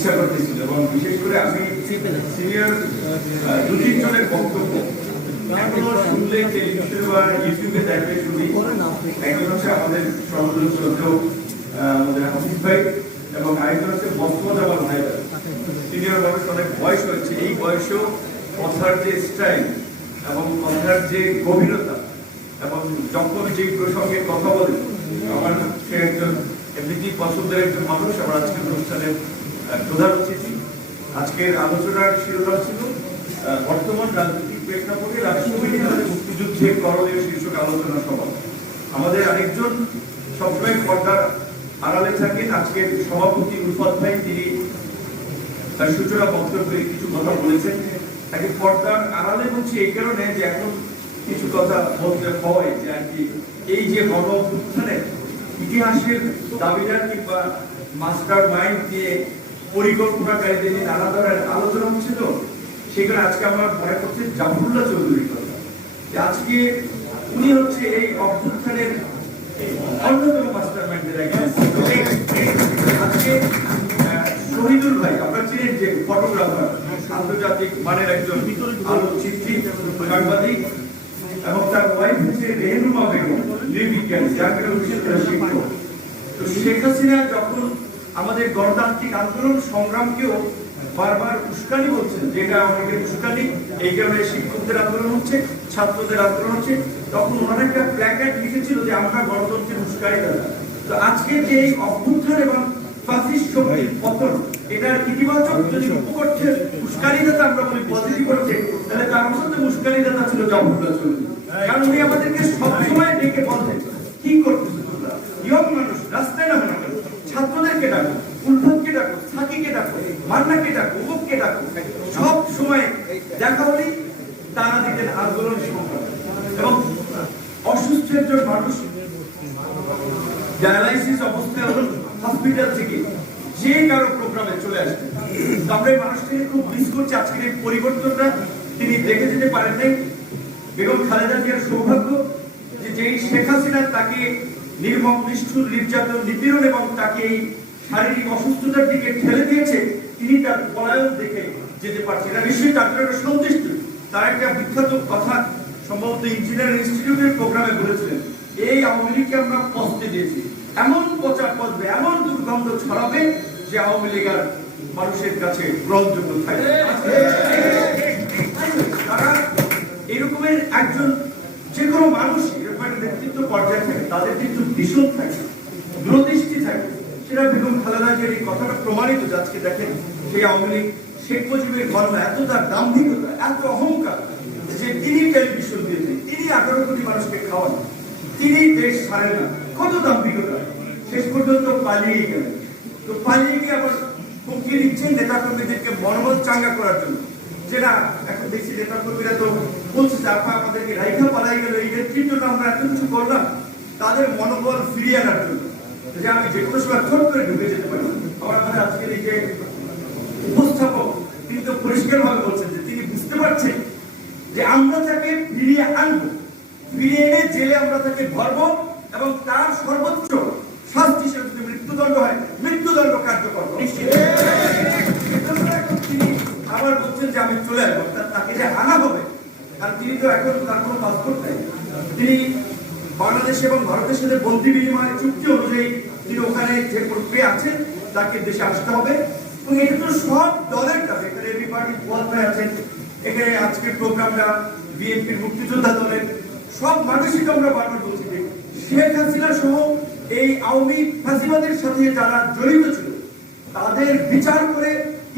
ইচ্ছা করতেছিল এবং বিশেষ করে আমি সিনিয়র দু তিন জনের বক্তব্য। এখনও শুনলে টেলিভিশন বা ইউটিউবে দেখলে শুনি। একজন হচ্ছে আমাদের সমাজের শ্রদ্ধেয় আমাদের হাফিজ ভাই এবং আরেকজন হচ্ছে মসমদ আমার ভাই। সিনিয়র মানুষ অনেক বয়স হয়েছে। এই বয়সেও কথার যে স্টাইল এবং কথার যে গভীরতা এবং যখন যে প্রসঙ্গে কথা বলে আমার সে একজন এমনিতেই পছন্দের একজন মানুষ। আমার আজকের অনুষ্ঠানের প্রধান অতিথি। আজকের আলোচনার শিরোনাম ছিল বর্তমান রাজনৈতিক প্রেক্ষাপটে রাষ্ট্রপতি মুক্তিযুদ্ধের করণীয় শীর্ষক আলোচনা সভা। আমাদের আরেকজন সবসময় পর্দার আড়ালে থাকেন আজকের সভাপতি উলফত ভাই। তিনি তার সূচনা বক্তব্যে কিছু কথা বলেছেন। তাকে পর্দার আড়ালে বলছি এই কারণে যে এখন কিছু কথা বলতে হয় যে আর কি এই যে গণ ইতিহাসের দাবিদার কিংবা মাস্টার মাইন্ড দিয়ে পরিকল্পনাকারীদের নিয়ে নানা ধরনের আলোচনা হচ্ছে তো সেখানে আজকে আমার মনে করছে জাফরুল্লাহ চৌধুরীর কথা। যে আজকে উনি হচ্ছে এই অভ্যুত্থানের অন্যতম মাস্টার মাইন্ডের আজকে শহীদুল ভাই, আপনার চিনেন যে ফটোগ্রাফার আন্তর্জাতিক মানের একজন আলোকচিত্রী সাংবাদিক, এবং তার ওয়াইফ হচ্ছে রেহনুমা বেগম নৃবিজ্ঞানী যার শিক্ষক তো শেখ হাসিনা যখন আমাদের গণতান্ত্রিক আন্দোলন সংগ্রামকেও বারবার উস্কানি বলছেন। যেটা অনেকের উস্কানি এই কারণে শিক্ষকদের আন্দোলন হচ্ছে ছাত্রদের আন্দোলন হচ্ছে। তখন ওনারা একটা প্ল্যাকার্ড লিখেছিল যে আমরা গণতন্ত্রের উস্কানি দাদা তো আজকে যে এই অভ্যুত্থান এবং ফাসিস্ট শক্তির পতন এটার ইতিবাচক যদি উপকর্ষের উস্কানিদাতা আমরা বলি পজিটিভ করছে তাহলে তার মধ্যে উস্কানিদাতা ছিল চৌধুরী কারণ উনি আমাদেরকে সবসময় ডেকে বলতেন কি করতেছে তোমরা? ইয়ং মানুষ রাস্তায় নামে না কেন? ছাত্রদেরকে ডাকো, সাকিকে ডাকো, মান্নাকে ডাকো উমুককে ডাকো, সব সময় দেখা হলেই তারা দিতেন আন্দোলন সংগ্রাম। এবং অসুস্থ একজন মানুষ ডায়ালাইসিস অবস্থায় হসপিটাল থেকে যে কারও প্রোগ্রামে চলে আসতেন তো আমরা মানুষটাকে খুব মিস করছি। আজকের এই পরিবর্তনটা তিনি দেখে যেতে পারেন নাই। বেগম খালেদা জিয়ার সৌভাগ্য যে যেই শেখ হাসিনা তাকে নির্মম, নিষ্ঠুর, নির্যাতন, নিপীড়ন এবং তাকে এই শারীরিক অসুস্থতার দিকে ঠেলে দিয়েছে, তিনি তার পলায়ন দেখে যেতে পারছেন এটা নিশ্চয়ই তার একটা সন্তুষ্ট। তার একটা বিখ্যাত কথা সম্ভবত ইঞ্জিনিয়ার ইনস্টিটিউটের প্রোগ্রামে বলেছিলেন, এই আওয়ামী লীগকে আমরা পচতে দিয়েছি। এমন পচা পচবে, এমন দুর্গন্ধ ছড়াবে যে আওয়ামী লীগ আর মানুষের কাছে গ্রহণযোগ্য থাকবে তারা এরকমের একজন যে কোনো মানুষ এরকম নেতৃত্ব পর্যায়ে থাকে, তাদের কিন্তু ভীষণ থাকে, দূরদৃষ্টি থাকে। সেটা বেগম খালেদা জিয়ার এই কথাটা প্রমাণিত আজকে দেখেন, সেই আওয়ামী লীগ, শেখ মুজিবের গণনা এত তার দাম্ভিকতা, এত অহংকার যে তিনি টেলিভিশন দিয়েছেন, তিনি আঠারো কোটি মানুষকে খাওয়ান, তিনি দেশ ছাড়েন না। কত দাম্ভিকতা। শেষ পর্যন্ত পালিয়ে গেলেন। তো পালিয়ে গিয়ে আবার হুমকি দিচ্ছেন নেতা কর্মীদেরকে মনোবল চাঙ্গা করার জন্য। যেটা এখন দেখছি নেতা কর্মীরা তো বলছে যে, আপা, আমাদেরকে রাইখা পালাই গেল, এই জন্য আমরা এত কিছু করলাম। তাদের মনোবল ফিরিয়ে আনার জন্য। যে আমি যে কোনো সময় ছোট করে ঢুকে যেতে পারি। আমার কাছে আজকের এই যে উপস্থাপক, তিনি তো পরিষ্কার ভাবে বলছেন যে তিনি বুঝতে পারছেন যে আমরা তাকে ফিরিয়ে আনব। ফিরিয়ে এনে জেলে আমরা তাকে ধরবো এবং তার সর্বোচ্চ শাস্তি হিসেবে যদি মৃত্যুদণ্ড হয়, মৃত্যুদণ্ড কার্যকর তিনি আবার বলছেন যে আমি চলে আসব তাকে যে আনা হবে কারণ তিনি তো এখন তার কোনো পাসপোর্ট নেই। তিনি বাংলাদেশ এবং ভারতের সাথে বন্দি বিনিময় চুক্তি অনুযায়ী তিনি ওখানে যে প্রক্রিয়া আছেন তাকে দেশে আসতে হবে। এবং এটা তো সব দলের কাছে এখানে এবি পার্টির পদভাই আছেন এখানে আজকের প্রোগ্রামটা বিএনপির মুক্তিযোদ্ধা দলের সব মানুষই তো আমরা বারবার বলছি যে শেখ হাসিনা সহ এই আওয়ামী ফাঁসিবাদের সাথে যারা জড়িত ছিল তাদের বিচার করে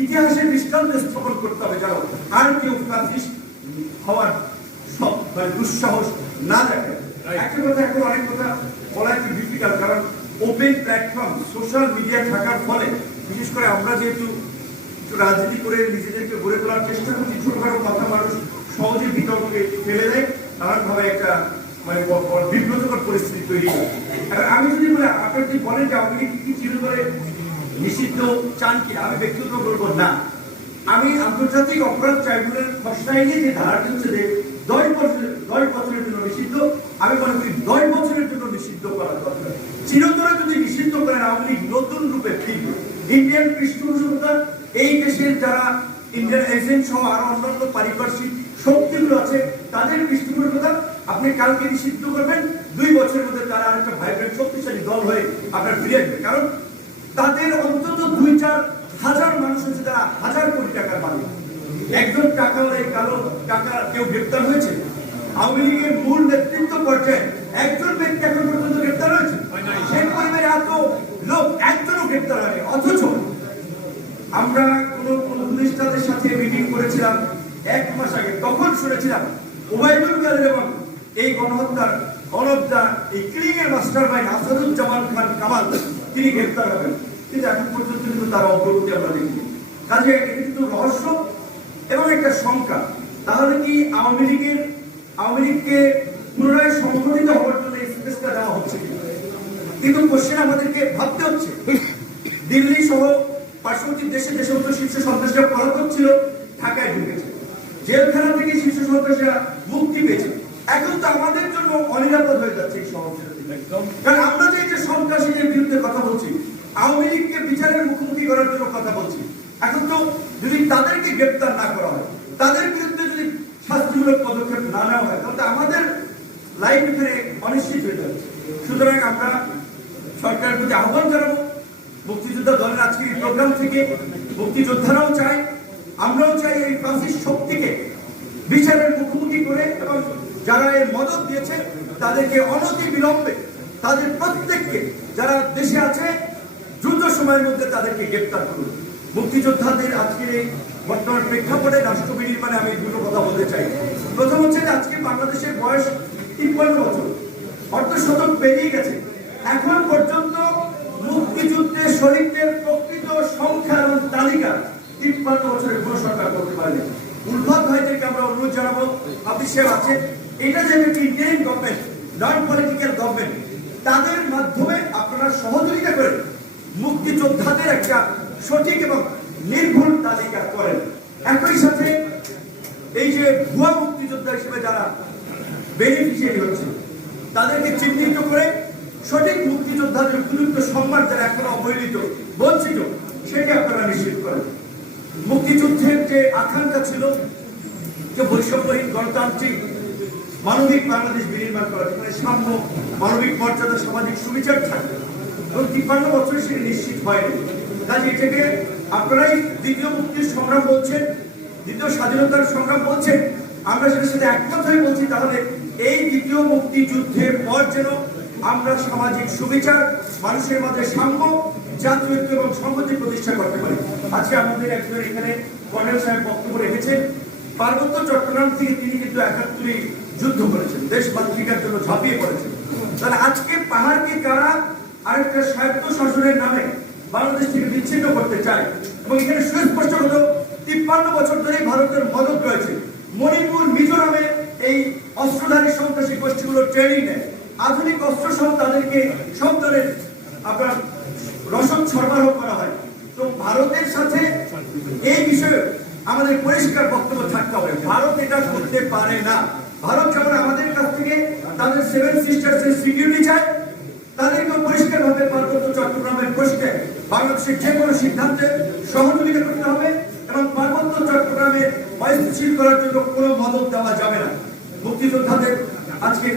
ইতিহাসের দৃষ্টান্ত স্থাপন করতে হবে যেন আর কেউ ফ্যাসিস্ট হওয়ার সব মানে দুঃসাহস না দেখে। একটা কথা এখন অনেক কথা বলা একটু ডিফিকাল্ট কারণ ওপেন প্ল্যাটফর্ম সোশ্যাল মিডিয়া থাকার ফলে, বিশেষ করে আমরা যেহেতু রাজনীতি করে নিজেদেরকে গড়ে তোলার চেষ্টা করছি, ছোটখাটো কথা মানুষ সহজে বিতর্কে ফেলে দেয়, নানানভাবে একটা মানে বিব্রতকর পরিস্থিতি তৈরি আমি যদি বলি আপনি যদি বলেন যে আওয়ামী কি নিষিদ্ধ, চান কি? আমি ব্যক্তিগত বলব না। আমি আন্তর্জাতিক অপরাধ ট্রাইব্যুনাল যে ধারাটি হচ্ছে যে দশ বছর, দশ বছরের জন্য নিষিদ্ধ, আমি মনে করি দশ বছরের জন্য নিষিদ্ধ করা দরকার চিরতরে যদি নিষিদ্ধ করেন আওয়ামী লীগ নতুন রূপে ফিরবে ইন্ডিয়ান পৃষ্ঠপোষকতা এই দেশের যারা ইন্ডিয়ান এজেন্ট সহ আরও অন্যান্য পারিপার্শ্বিক শক্তিগুলো আছে, তাদের পৃষ্ঠপোষকতা আপনি কালকে নিষিদ্ধ করবেন, দুই বছরের মধ্যে তারা আরেকটা ভাইব্রেন্ট শক্তিশালী দল হয়ে আপনার ফিরে আসবে। কারণ তাদের অন্তত দুই চার হাজার মানুষ হচ্ছে তারা হাজার কোটি টাকার মালিক। একজন টাকা কালো টাকা কেউ গ্রেপ্তার হয়েছে। আওয়ামী লীগের মূল নেতৃত্ব পর্যায়ে একজন ব্যক্তি এখন পর্যন্ত গ্রেপ্তার হয়েছে সেই পরিবারে এত লোক একজনও গ্রেপ্তার হয়নি অথচ আমরা কোন কোন উপদেষ্টাদের সাথে মিটিং করেছিলাম এক মাস আগে তখন শুনেছিলাম। ওবায়দুল কাদের এবং এই গণহত্যার গণহত্যা, এই ক্লিং মাস্টার মাইন্ড আসাদুজ্জামান খান কামাল, তিনি গ্রেপ্তার হবেন। কিন্তু এখন পর্যন্ত কিন্তু তার অগ্রগতি আমরা দেখিনি কাজে এটা কিন্তু রহস্য এবং একটা শঙ্কা। তাহলে কি আওয়ামী লীগের, আওয়ামী লীগকে পুনরায় সংগঠিত হওয়ার জন্য এই স্পেসটা দেওয়া হচ্ছে কিন্তু কোশ্চেন আমাদেরকে ভাবতে হচ্ছে। দিল্লি সহ পার্শ্ববর্তী দেশে যে সমস্ত শীর্ষ সন্ত্রাসীরা পলাতক ছিল, ঢাকায় ঢুকেছে। জেলখানা থেকে শীর্ষ সন্ত্রাসীরা মুক্তি পেয়েছে। এখন তো আমাদের জন্য অনিরাপদ হয়ে যাচ্ছে এই শহরটা কারণ আমরা যে যে সন্ত্রাসীদের বিরুদ্ধে কথা বলছি আওয়ামী লীগকে বিচারের মুখোমুখি করার জন্য কথা বলছি এখন তো যদি তাদেরকে গ্রেপ্তার না করা হয় তাদের বিরুদ্ধে যদি শাস্তিমূলক পদক্ষেপ না নেওয়া হয় তাহলে আমাদের লাইফ এখানে অনিশ্চিত হয়ে যাচ্ছে সুতরাং আমরা সরকারের প্রতি আহ্বান জানাব মুক্তিযোদ্ধা দলের আজকের এই প্রোগ্রাম থেকে মুক্তিযোদ্ধারাও চাই আমরাও চাই এই ফ্রান্সিস শক্তিকে বিচারের মুখোমুখি করে এবং যারা এর মদত দিয়েছে, তাদেরকে অনতি বিলম্বে তাদের প্রত্যেককে যারা দেশে আছে দ্রুত সময়ের মধ্যে তাদেরকে গ্রেপ্তার করুন। মুক্তিযোদ্ধাদের আজকের এই বর্তমান প্রেক্ষাপটে রাষ্ট্র বিনির্মাণে আমি দুটো কথা বলতে চাই। প্রথম হচ্ছে আজকে বাংলাদেশের বয়স তিপ্পান্ন বছর। অর্ধ শতক পেরিয়ে গেছে। এখন পর্যন্ত মুক্তিযুদ্ধে শহীদদের প্রকৃত সংখ্যা এবং তালিকা তিপ্পান্ন বছরের কোন সরকার করতে পারেনি। উদ্ভব ভাইদেরকে আমরা অনুরোধ জানাব অফিসিয়াল আছে এটা যে একটি Indian government non political government তাদের মাধ্যমে আপনারা সহযোগিতা করেন মুক্তিযোদ্ধাদের একটা সঠিক এবং নির্ভুল তালিকা করেন। একই সাথে এই যে ভুয়া মুক্তিযোদ্ধা হিসেবে যারা বেনিফিশিয়ারি হচ্ছে, তাদেরকে চিহ্নিত করে সঠিক মুক্তিযোদ্ধাদের উপযুক্ত সম্মান যারা এখনও অবহেলিত, বঞ্চিত, সেটি আপনারা নিশ্চিত করেন। মুক্তিযুদ্ধের যে আকাঙ্ক্ষা ছিল, যে বৈষম্যহীন গণতান্ত্রিক মানবিক বাংলাদেশ বিনির্মাণ করা যেখানে সাম্য মানবিক মর্যাদা সামাজিক সুবিচার থাকবে। এবং তিপ্পান্ন বছরে সেটি নিশ্চিত হয়নি। কাজে এটাকে আপনারাই দ্বিতীয় মুক্তির সংগ্রাম বলছেন, দ্বিতীয় স্বাধীনতার সংগ্রাম বলছেন, আমরা সেটার সাথে একমত হয়ে বলছি, তাহলে এই দ্বিতীয় মুক্তিযুদ্ধের পর যেন আমরা সামাজিক সুবিচার, মানুষের মাঝে সাম্য, জাতীয়ত্ব এবং সংহতি প্রতিষ্ঠা করতে পারি। আজকে আমাদের একজন এখানে কর্নেল সাহেব বক্তব্য রেখেছেন। পার্বত্য চট্টগ্রাম থেকে তিনি কিন্তু একাত্তরে যুদ্ধ করেছেন দেশ মাতৃকার জন্য ঝাঁপিয়ে পড়েছেন। তাহলে আজকে পাহাড়কে কারা আরেকটা স্বায়ত্ত শাসনের নামে বাংলাদেশ থেকে বিচ্ছিন্ন করতে চায়? এবং এখানে সুস্পষ্ট হলো, তিপ্পান্ন বছর ধরে ভারতের মদত রয়েছে। মণিপুর, মিজোরামে এই অস্ত্রধারী সন্ত্রাসী গোষ্ঠীগুলো ট্রেনিং নেয়। আধুনিক অস্ত্র সহ তাদেরকে সব ধরনের আপনার রসদ সরবরাহ করা হয় তো ভারতের সাথে এই বিষয়ে আমাদের পরিষ্কার বক্তব্য থাকতে হবে। ভারত এটা করতে পারে না। ভারত যেমন আমাদের কাছ থেকে তাদের সেভেন সিস্টার্স এর সিকিউরিটি চায় তাদেরকে পরিষ্কার ভাবে পার্বত্য চট্টগ্রামের প্রশ্নে বাংলাদেশের যে কোনো সিদ্ধান্তে সহযোগিতা করতে হবে এবং পার্বত্য চট্টগ্রামের অস্থিতিশীল করার জন্য কোনো মদত দেওয়া যাবে না। মুক্তিযোদ্ধাদের আজকে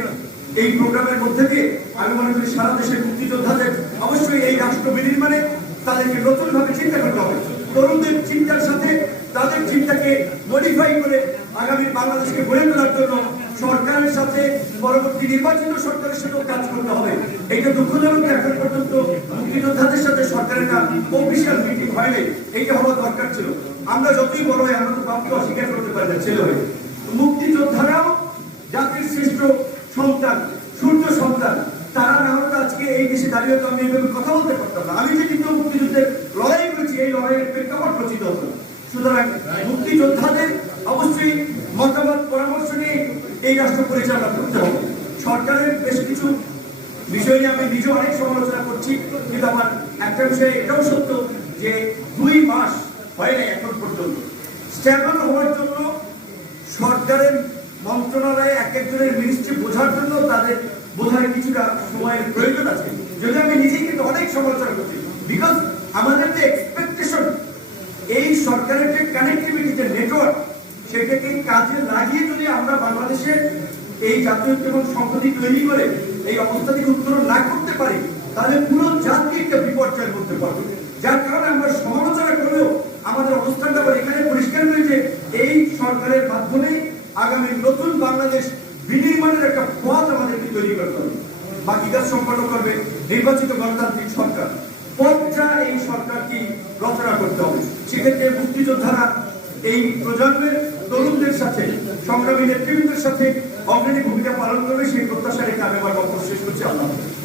এই প্রোগ্রামের মধ্যে দিয়ে আমি মনে করি সারা দেশের মুক্তিযোদ্ধাদের অবশ্যই এই রাষ্ট্র বিনির্মাণে তাদেরকে নতুন ভাবে চিন্তা করতে হবে। তরুণদের চিন্তার সাথে তাদের চিন্তাকে মডিফাই করে আগামী বাংলাদেশকে গড়ে তোলার জন্য সরকারের সাথে পরবর্তী নির্বাচিত সরকারের সাথেও কাজ করতে হবে। এইটা দুঃখজনক এখন পর্যন্ত মুক্তিযোদ্ধাদের সাথে সরকারের একটা অফিসিয়াল মিটিং হয়নি এইটা হওয়া দরকার ছিল। আমরা যতই বড় হয় আমরা তো বাপকে অস্বীকার করতে পারি না, ছেলে হয়ে। মুক্তিযোদ্ধারাও জাতির শ্রেষ্ঠ সন্তান, সূর্য সন্তান। তারা না হলে আজকে এই দেশে দাঁড়িয়ে তো আমি এইভাবে কথা বলতে পারতাম না। আমি যে দ্বিতীয় মুক্তিযুদ্ধের লড়াই করেছি, এই লড়াইয়ের প্রেক্ষাপট রচিত হতো। সুতরাং মুক্তিযোদ্ধাদের অবশ্যই মতামত পরামর্শ নিয়ে এই রাষ্ট্র পরিচালনা করতে হবে সরকারের বেশ কিছু বিষয় নিয়ে আমি নিজে অনেক সমালোচনা করছি, কিন্তু আমার একটা বিষয় এটাও সত্য যে দুই মাস হয় না এখন পর্যন্ত। স্ট্যাবল হওয়ার জন্য সরকারের মন্ত্রণালয়ে এক একজনের মিনিস্ট্রি বোঝার জন্য তাদের বোঝার কিছুটা সময়ের প্রয়োজন আছে। যদি আমি নিজেই কিন্তু অনেক সমালোচনা করছি বিকজ আমাদের যে এক্সপেকটেশন এই সরকারের যে কানেক্টিভিটি যে নেটওয়ার্ক সেটাকে কাজে লাগিয়ে যদি আমরা বাংলাদেশের এই জাতীয় এবং সংহতি তৈরি করে এই অবস্থা থেকে উত্তরণ না করতে পারি, তাহলে পুরো জাতি একটা বিপর্যয় করতে পারবে। যার কারণে আমরা সমালোচনা করলেও আমাদের অবস্থানটা এখানে পরিষ্কার করে যে এই সরকারের মাধ্যমে আগামী নতুন বাংলাদেশ বিনির্মাণের একটা পথ আমাদেরকে তৈরি করতে হবে। বাকি কাজ সম্পন্ন করবে নির্বাচিত গণতান্ত্রিক সরকার। পথটা এই সরকারকে রচনা করতে হবে। সেক্ষেত্রে মুক্তিযোদ্ধারা এই প্রজন্মের, তরুণদের সাথে, সংগ্রামী নেতৃবৃন্দের সাথে অগ্রণী ভূমিকা পালন করবে সেই প্রত্যাশা রেখে আমি আমার বক্তব্য শেষ করছি হাফেজ।